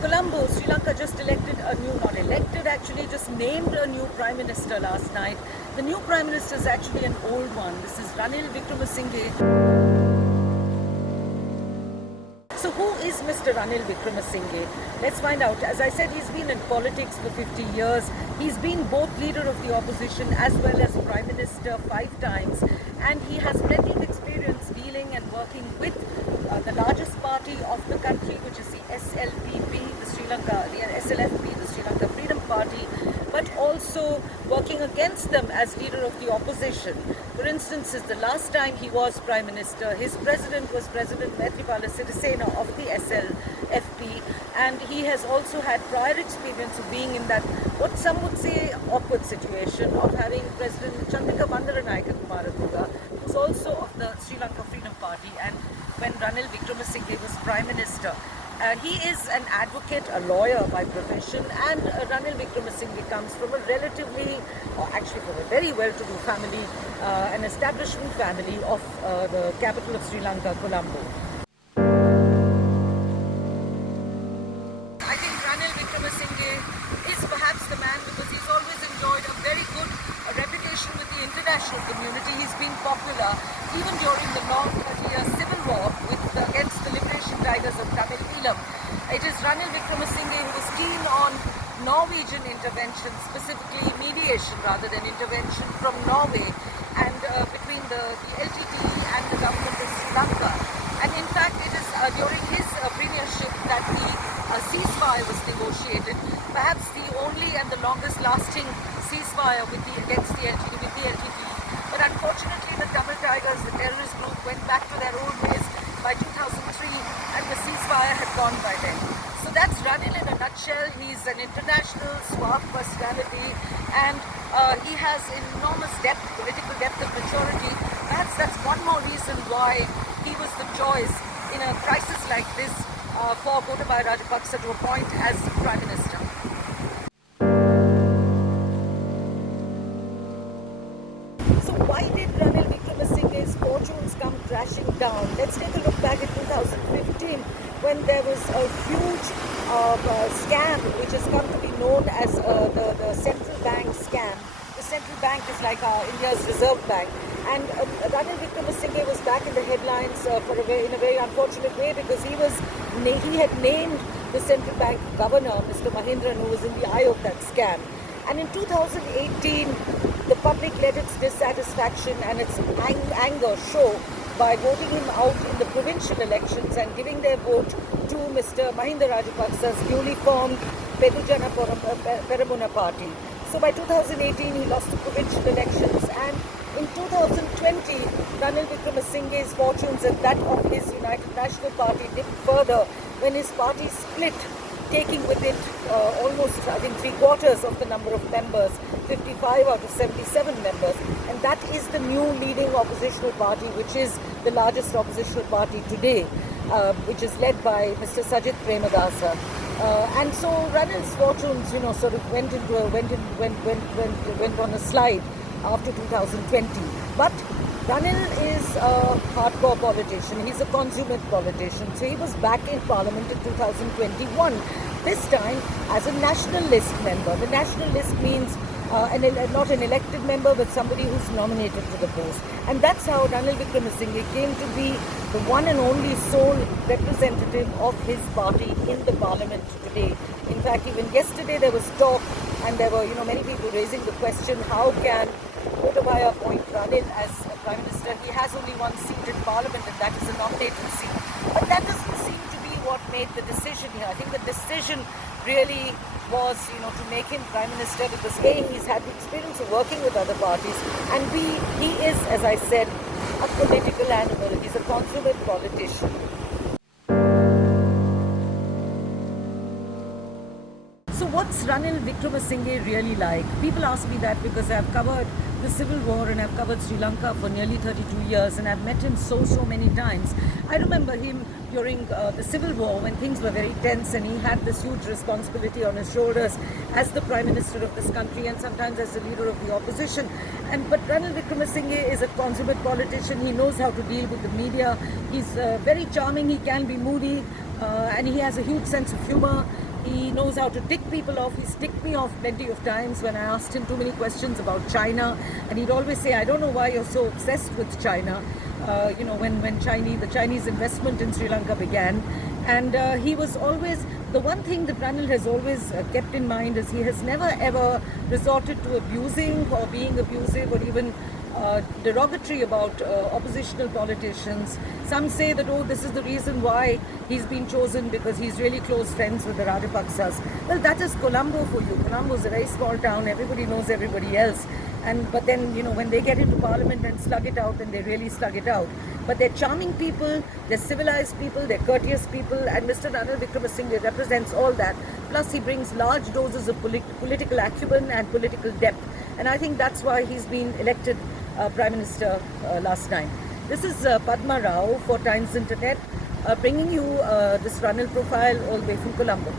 Colombo, Sri Lanka just just named a new Prime Minister last night. The new Prime Minister is actually an old one. This is Ranil Wickremesinghe. So who is Mr. Ranil Wickremesinghe? Let's find out. As I said, he's been in politics for 50 years. He's been both leader of the opposition as well as Prime Minister 5 times. And he has plenty of experience dealing and working with the largest party of the country, which is the SLFP, the Sri Lanka Freedom Party, but also working against them as leader of the opposition. For instance, the last time he was Prime Minister, his president was President Maithripala Sirisena of the SLFP, and he has also had prior experience of being in that, what some would say, awkward situation of having President Chandrika Bandaranaike Kumaratunga, who's also of the Sri Lanka Freedom Party, and when Ranil Wickremesinghe was Prime Minister. He is an advocate, a lawyer by profession, and Ranil Wickremesinghe comes from a relatively, or actually from a very well-to-do family, an establishment family of the capital of Sri Lanka, Colombo. I think Ranil Wickremesinghe is perhaps the man because he's always enjoyed a very good reputation with the international community. He's been popular even during the long 30-year civil war against the Liberation Tigers of Tamil Eelam. It is Ranil Wickremesinghe who was keen on Norwegian intervention, specifically mediation rather than intervention from Norway and between the LTTE and the government of Sri Lanka. And in fact, it is during his premiership that the ceasefire was negotiated, perhaps the only and the longest lasting ceasefire against the LTTE. But unfortunately, the Tamil Tigers, the terrorist group, went back to their old ways by 2003, and the ceasefire had gone by then. So that's Ranil in a nutshell. He's an international, suave personality, and he has enormous depth, political depth and maturity. Perhaps that's one more reason why he was the choice in a crisis like this for Gotabaya Rajapaksa to appoint as Prime Minister. So why did Ranil Wickremesinghe's fortunes come crashing down? Let's take a look back at 2015 when there was a huge scam which has come to be known as the central bank scam. The central bank is like India's Reserve Bank, and Ranil Wickremesinghe was back in the headlines in a very unfortunate way because he had named the central bank governor, Mr. Mahindran, who was in the eye of that scam. And in 2018, the public let its dissatisfaction and its anger show by voting him out in the provincial elections and giving their vote to Mr. Mahinda Rajapaksa's newly formed Pedujana Peramuna party. So by 2018, he lost the provincial elections, and in 2020, Ranil Wickremesinghe's fortunes and that of his United National Party dipped further when his party split, taking with it almost, I think, 3/4 of the number of members, 55 out of 77 members. And that is the new leading oppositional party, which is the largest oppositional party today, which is led by Mr. Sajith Premadasa. And so Ranil's fortunes, sort of went on a slide after 2020. But Ranil is a hardcore politician. He's a consummate politician. So he was back in Parliament in 2021. This time as a national list member. The national list means not an elected member, but somebody who's nominated to the post. And that's how Ranil Wickremesinghe came to be the one and only sole representative of his party in the Parliament today. In fact, even yesterday there was talk, and there were many people raising the question, how can Gotabaya appoint Ranil as Prime Minister? He has only one seat in Parliament, and that is a nominated seat. But that doesn't seem to be what made the decision here. I think the decision really was, to make him Prime Minister because A, he's had the experience of working with other parties, and B, he is, as I said, a political animal. He's a consummate politician. So what's Ranil Wickremesinghe really like? People ask me that because I've covered the Civil War and I've covered Sri Lanka for nearly 32 years, and I've met him so many times. I remember him during the Civil War when things were very tense and he had this huge responsibility on his shoulders as the Prime Minister of this country and sometimes as the leader of the opposition. But Ranil Wickremesinghe is a consummate politician. He knows how to deal with the media. He's very charming. He can be moody and he has a huge sense of humor. He knows how to tick people off. He's ticked me off plenty of times when I asked him too many questions about China, and he'd always say, "I don't know why you're so obsessed with China." When the Chinese investment in Sri Lanka began, and he was always, the one thing that Ranil has always kept in mind is he has never ever resorted to abusing or being abusive or even derogatory about oppositional politicians. Some say that, oh, this is the reason why he's been chosen, because he's really close friends with the Rajapaksas. Well, that is Colombo for you. Colombo is a very small town. Everybody knows everybody else. But then, when they get into parliament and slug it out, then they really slug it out. But they're charming people, they're civilized people, they're courteous people, and Mr. Ranil Wickremesinghe represents all that. Plus, he brings large doses of political acumen and political depth. And I think that's why he's been elected Prime Minister last time. This is Padma Rao for Times Internet, bringing you this Ranil profile all the way from Colombo.